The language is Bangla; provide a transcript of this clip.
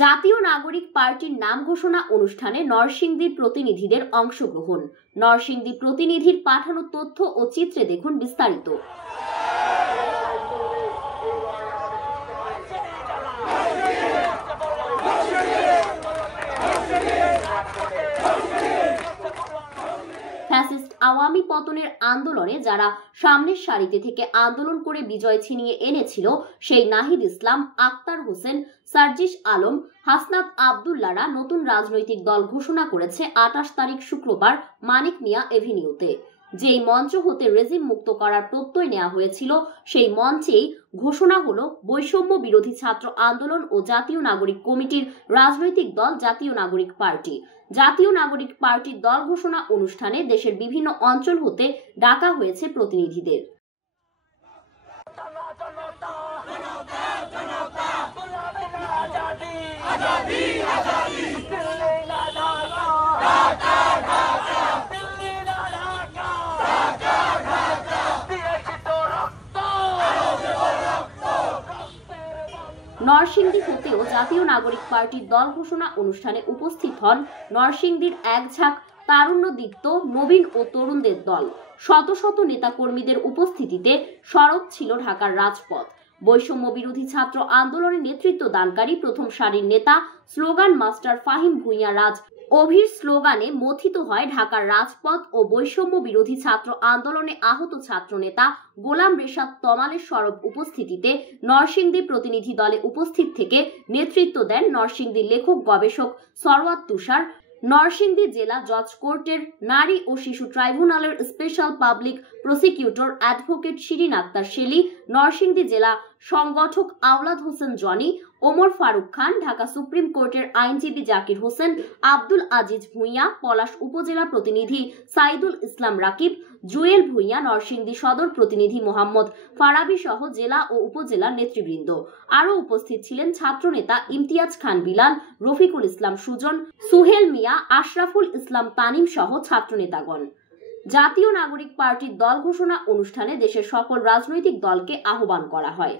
জাতীয় নাগরিক পার্টির নাম ঘোষণা অনুষ্ঠানে নরসিংদীর প্রতিনিধিদের অংশগ্রহণ। নরসিংদী প্রতিনিধির পাঠানো তথ্য ও চিত্রে দেখুন বিস্তারিত। ফ্যাসিস্ট আওয়ামী পতনের আন্দোলনে যারা সামনের সারিতে থেকে আন্দোলন করে বিজয় ছিনিয়ে এনেছিল, সেই নাহিদ ইসলাম, আক্তার হোসেন, সার্জিস আলম, হাসনাত আবদুল্লাহরা নতুন রাজনৈতিক দল ঘোষণা করেছে 28 তারিখ শুক্রবার মানিক মিয়া এভিনিউতে। যেই মঞ্চ হতে রেজিম মুক্ত করার প্রত্যয় নেওয়া হয়েছিল, সেই মঞ্চেই ঘোষণা হলো বৈষম্য বিরোধী ছাত্র আন্দোলন ও জাতীয় নাগরিক কমিটির রাজনৈতিক দল জাতীয় নাগরিক পার্টি। জাতীয় নাগরিক পার্টির দল ঘোষণা অনুষ্ঠানে দেশের বিভিন্ন অঞ্চল হতে ডাকা হয়েছে প্রতিনিধিদের। নরসিংদী হতেও জাতীয় নাগরিক পার্টির দল ঘোষণা অনুষ্ঠানে উপস্থিত হন নরসিংদীর এক ঝাঁক তারুণ্যদীপ্ত নবীন ও তরুণদের দল। শত শত নেতাকর্মীদের উপস্থিতিতে সরব ছিল ঢাকার রাজপথ। বৈষম্য বিরোধী ছাত্র আন্দোলনে নেতৃত্ব দানকারী প্রথম সারির নেতা স্লোগান মাস্টার ফাহিম ভূঁইয়া রাজ অভির স্লোগানে মথিত হয় ঢাকার রাজপথ ও বৈষম্য বিরোধী ছাত্র আন্দোলনে আহত ছাত্র নেতা গোলাম রেশাদ তমালের সরব উপস্থিতিতে নরসিংদী প্রতিনিধি দলে উপস্থিত থেকে নেতৃত্ব দেন নরসিংদী লেখক গবেষক সরওয়াত তুষার, নরসিংদী জেলা জজ কোর্টের নারী ও শিশু ট্রাইব্যুনালের special public prosecutor advocate Shirin Akter Shelly, Narsingdi জেলা সংগঠক আওলাদ হোসেন জনি, ওমর ফারুক খান, ঢাকা সুপ্রিম কোর্টের আইনজীবী জাকির হোসেন, আব্দুল আজিজ ভূঁইয়া, পলাশ উপজেলা প্রতিনিধি সাইদুল ইসলাম রাকিব, জুয়েল ভূঁইয়া, নরসিংদী সদর প্রতিনিধি মোহাম্মদ ফারাবি সহ জেলা ও উপজেলা নেতৃবৃন্দ। আরও উপস্থিত ছিলেন ছাত্রনেতা ইমতিয়াজ খান বিলাল, রফিকুল ইসলাম সুজন, সুহেল মিয়া, আশরাফুল ইসলাম তানিম সহ ছাত্রনেতাগণ। জাতীয় নাগরিক পার্টির দল ঘোষণা অনুষ্ঠানে দেশের সকল রাজনৈতিক দলকে আহ্বান করা হয়।